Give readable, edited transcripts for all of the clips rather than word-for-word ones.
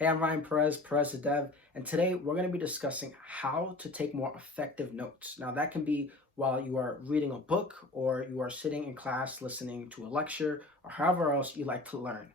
Hey, I'm Ryan Perez, PerezTheDev, and today we're going to be discussing how to take more effective notes. Now, that can be while you are reading a book or you are sitting in class listening to a lecture or however else you like to learn.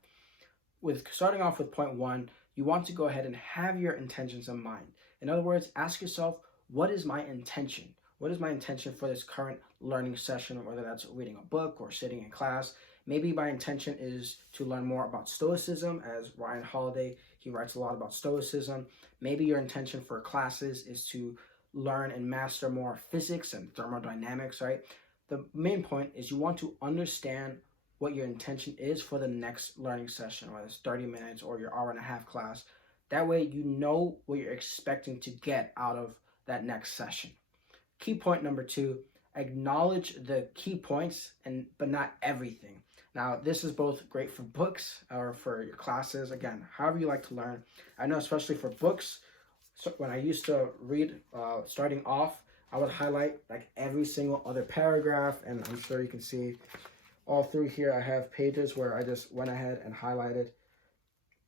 With starting off with point one, you want to go ahead and have your intentions in mind. In other words, ask yourself, what is my intention? What is my intention for this current learning session, whether that's reading a book or sitting in class? Maybe my intention is to learn more about Stoicism, as Ryan Holiday, he writes a lot about Stoicism. Maybe your intention for classes is to learn and master more physics and thermodynamics, right? The main point is you want to understand what your intention is for the next learning session, whether it's 30 minutes or your hour and a half class. That way you know what you're expecting to get out of that next session. Key point number two, acknowledge the key points but not everything. Now, this is both great for books or for your classes, again, however you like to learn. I know especially for books, so when I used to read, starting off, I would highlight like every single other paragraph, and I'm sure you can see all through here I have pages where I just went ahead and highlighted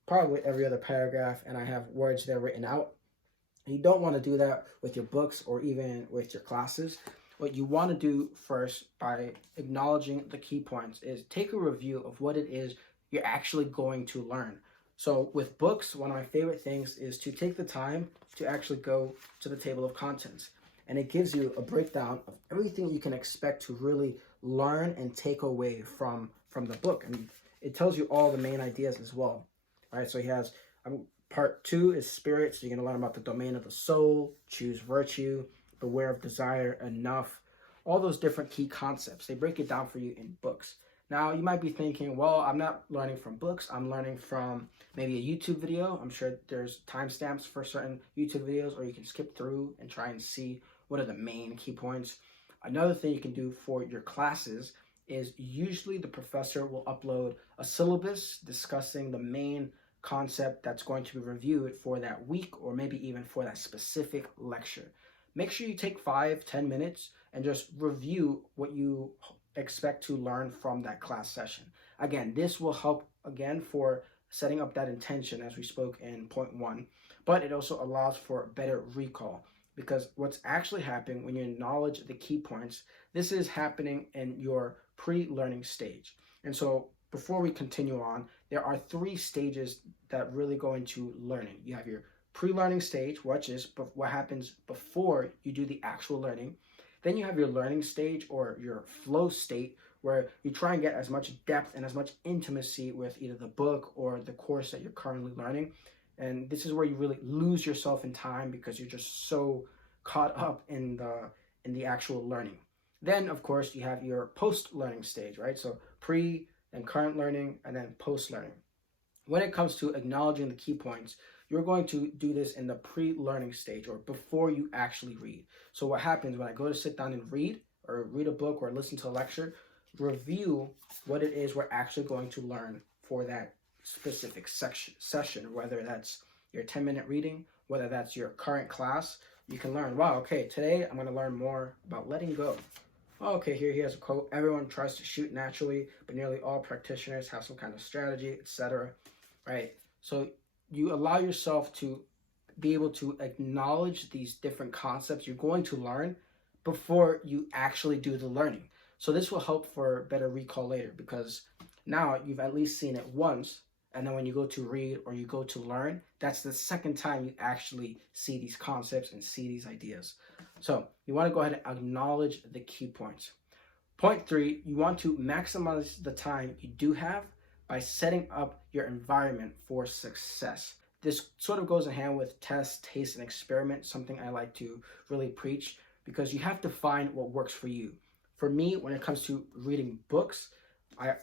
probably every other paragraph, and I have words that are written out. You don't want to do that with your books or even with your classes. What you want to do first, by acknowledging the key points, is take a review of what it is you're actually going to learn. So with books, one of my favorite things is to take the time to actually go to the table of contents. And it gives you a breakdown of everything you can expect to really learn and take away from the book. And it tells you all the main ideas as well. All right, so he has part two is spirit. So you're going to learn about the domain of the soul, choose virtue, beware of desire, enough, all those different key concepts. They break it down for you in books. Now, you might be thinking, well, I'm not learning from books. I'm learning from maybe a YouTube video. I'm sure there's timestamps for certain YouTube videos, or you can skip through and try and see what are the main key points. Another thing you can do for your classes is usually the professor will upload a syllabus discussing the main concept that's going to be reviewed for that week or maybe even for that specific lecture. Make sure you take 5-10 minutes and just review what you expect to learn from that class session. Again, this will help again for setting up that intention as we spoke in point one, but it also allows for better recall, because what's actually happening when you acknowledge the key points, this is happening in your pre-learning stage. And so before we continue on, there are 3 stages that really go into learning. You have your pre-learning stage, which is what happens before you do the actual learning. Then you have your learning stage or your flow state, where you try and get as much depth and as much intimacy with either the book or the course that you're currently learning. And this is where you really lose yourself in time because you're just so caught up in the actual learning. Then, of course, you have your post-learning stage, right? So pre and current learning, and then post-learning. When it comes to acknowledging the key points, you're going to do this in the pre-learning stage or before you actually read. So what happens when I go to sit down and read a book or listen to a lecture, review what it is we're actually going to learn for that specific session, whether that's your 10-minute reading, whether that's your current class. You can learn, wow, okay, today I'm going to learn more about letting go. Oh, okay, here he has a quote. Everyone tries to shoot naturally, but nearly all practitioners have some kind of strategy, etc. Right? So you allow yourself to be able to acknowledge these different concepts you're going to learn before you actually do the learning. So this will help for better recall later, because now you've at least seen it once, and then when you go to read or you go to learn, that's the second time you actually see these concepts and see these ideas. So you want to go ahead and acknowledge the key points. Point 3, you want to maximize the time you do have by setting up your environment for success. This sort of goes in hand with test, taste, and experiment, something I like to really preach, because you have to find what works for you. For me, when it comes to reading books,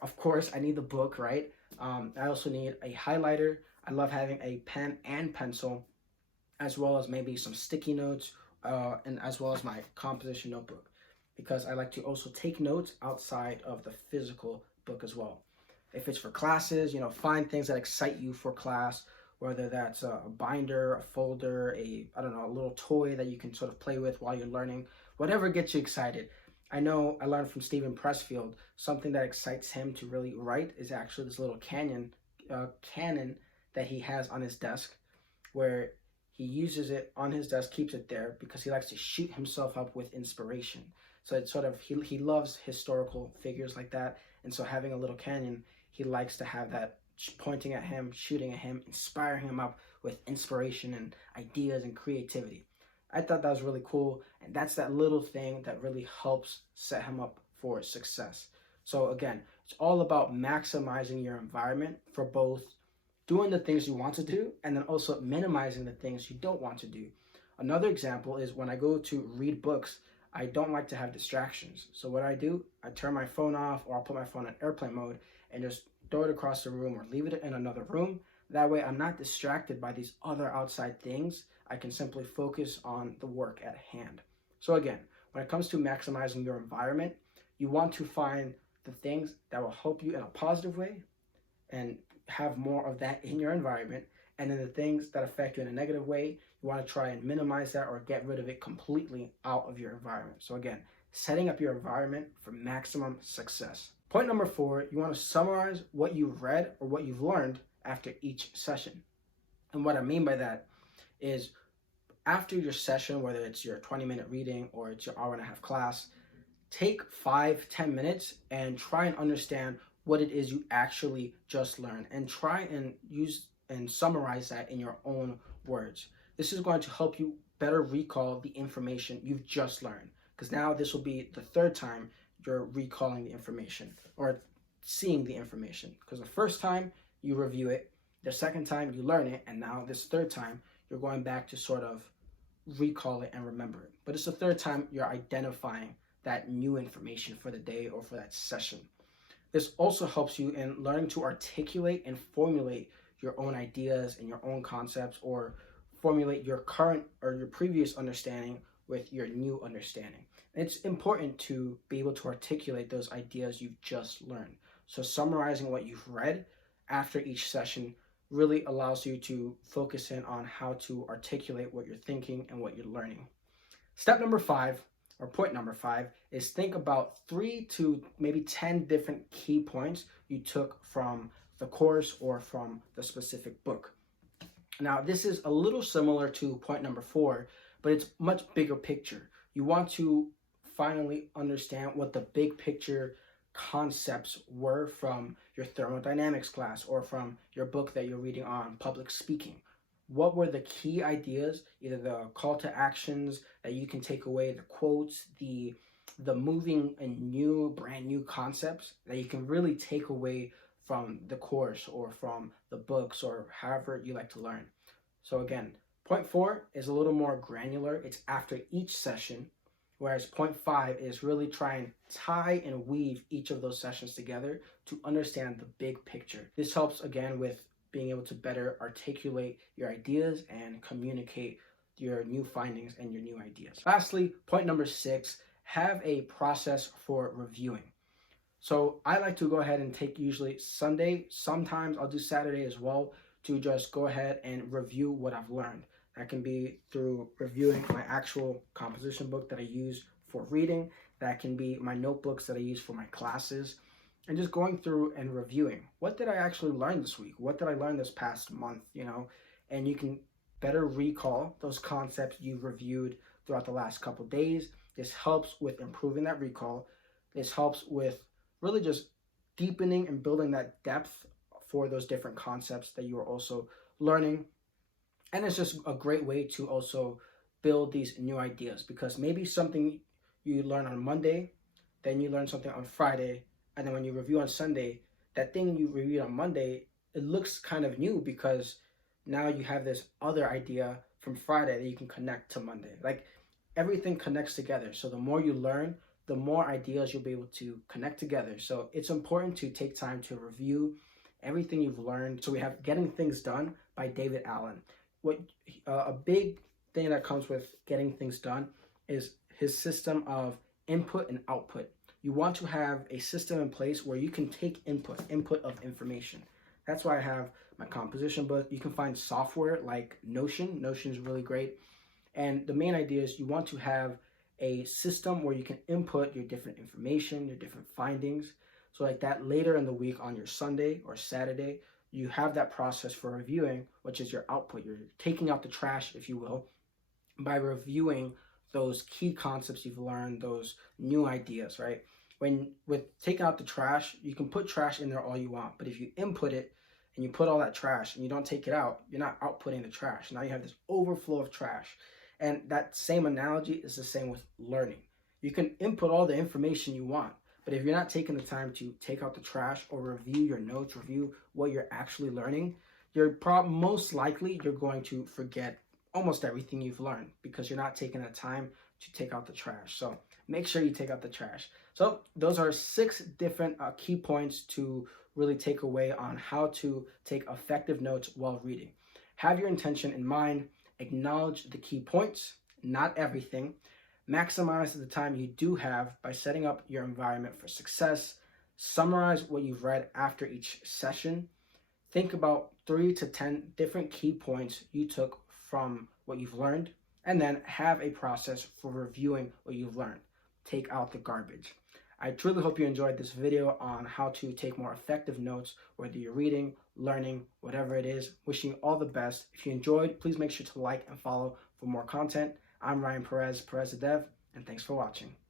of course, I need the book, right? I also need a highlighter. I love having a pen and pencil, as well as maybe some sticky notes, and as well as my composition notebook, because I like to also take notes outside of the physical book as well. If it's for classes, find things that excite you for class, whether that's a binder, a folder, a little toy that you can sort of play with while you're learning, whatever gets you excited. I know I learned from Steven Pressfield, something that excites him to really write is actually this little cannon that he has on his desk where he uses it on his desk, keeps it there because he likes to shoot himself up with inspiration. So it's sort of, he loves historical figures like that. And so having a little canyon, he likes to have that pointing at him, shooting at him, inspiring him up with inspiration and ideas and creativity. I thought that was really cool. And that's that little thing that really helps set him up for success. So again, it's all about maximizing your environment for both doing the things you want to do and then also minimizing the things you don't want to do. Another example is when I go to read books, I don't like to have distractions. So what I do, I turn my phone off, or I'll put my phone in airplane mode and just throw it across the room or leave it in another room. That way I'm not distracted by these other outside things. I can simply focus on the work at hand. So again, when it comes to maximizing your environment, you want to find the things that will help you in a positive way and have more of that in your environment. And then the things that affect you in a negative way, you want to try and minimize that or get rid of it completely out of your environment. So again, setting up your environment for maximum success. Point number 4, you want to summarize what you've read or what you've learned after each session. And what I mean by that is after your session, whether it's your 20-minute reading or it's your hour-and-a-half class, take 5-10 minutes and try and understand what it is you actually just learned and try and use and summarize that in your own words. This is going to help you better recall the information you've just learned, because now this will be the 3rd time you're recalling the information or seeing the information, because the first time you review it, the second time you learn it, and now this 3rd time you're going back to sort of recall it and remember it. But it's the 3rd time you're identifying that new information for the day or for that session. This also helps you in learning to articulate and formulate your own ideas and your own concepts, or formulate your current or your previous understanding with your new understanding. And it's important to be able to articulate those ideas you've just learned. So summarizing what you've read after each session really allows you to focus in on how to articulate what you're thinking and what you're learning. Step number 5, or point number 5, is think about 3 to maybe 10 different key points you took from the course or from the specific book. Now, this is a little similar to point number 4, but it's much bigger picture. You want to finally understand what the big picture concepts were from your thermodynamics class or from your book that you're reading on public speaking. What were the key ideas, either the call to actions that you can take away, the quotes, the moving and brand new concepts that you can really take away from the course or from the books or however you like to learn. So again, point 4 is a little more granular. It's after each session, whereas point 5 is really try and tie and weave each of those sessions together to understand the big picture. This helps again with being able to better articulate your ideas and communicate your new findings and your new ideas. Lastly, point number 6, have a process for reviewing. So I like to go ahead and take usually Sunday, sometimes I'll do Saturday as well, to just go ahead and review what I've learned. That can be through reviewing my actual composition book that I use for reading. That can be my notebooks that I use for my classes. And just going through and reviewing. What did I actually learn this week? What did I learn this past month? And you can better recall those concepts you've reviewed throughout the last couple days. This helps with improving that recall. This helps with really just deepening and building that depth for those different concepts that you are also learning. And it's just a great way to also build these new ideas, because maybe something you learn on Monday, then you learn something on Friday, and then when you review on Sunday, that thing you reviewed on Monday, it looks kind of new because now you have this other idea from Friday that you can connect to Monday. Like, everything connects together. So the more you learn, the more ideas you'll be able to connect together. So it's important to take time to review everything you've learned. So we have Getting Things Done by David Allen. A big thing that comes with getting things done is his system of input and output. You want to have a system in place where you can take input of information. That's why I have my composition book. You can find software like Notion. Notion is really great. And the main idea is you want to have a system where you can input your different information, your different findings. So like that later in the week on your Sunday or Saturday, you have that process for reviewing, which is your output. You're taking out the trash, if you will, by reviewing those key concepts you've learned, those new ideas, right? When with taking out the trash, you can put trash in there all you want, but if you input it and you put all that trash and you don't take it out, you're not outputting the trash. Now you have this overflow of trash. And that same analogy is the same with learning. You can input all the information you want, but if you're not taking the time to take out the trash or review your notes, review what you're actually learning, most likely you're going to forget almost everything you've learned because you're not taking the time to take out the trash. So make sure you take out the trash. So those are 6 different key points to really take away on how to take effective notes while reading. Have your intention in mind, acknowledge the key points, not everything. Maximize the time you do have by setting up your environment for success. Summarize what you've read after each session. Think about 3 to 10 different key points you took from what you've learned, and then have a process for reviewing what you've learned. Take out the garbage. I truly hope you enjoyed this video on how to take more effective notes, whether you're reading, learning, whatever it is. Wishing you all the best. If you enjoyed, please make sure to like and follow for more content. I'm Ryan Perez, PerezTheDev, and thanks for watching.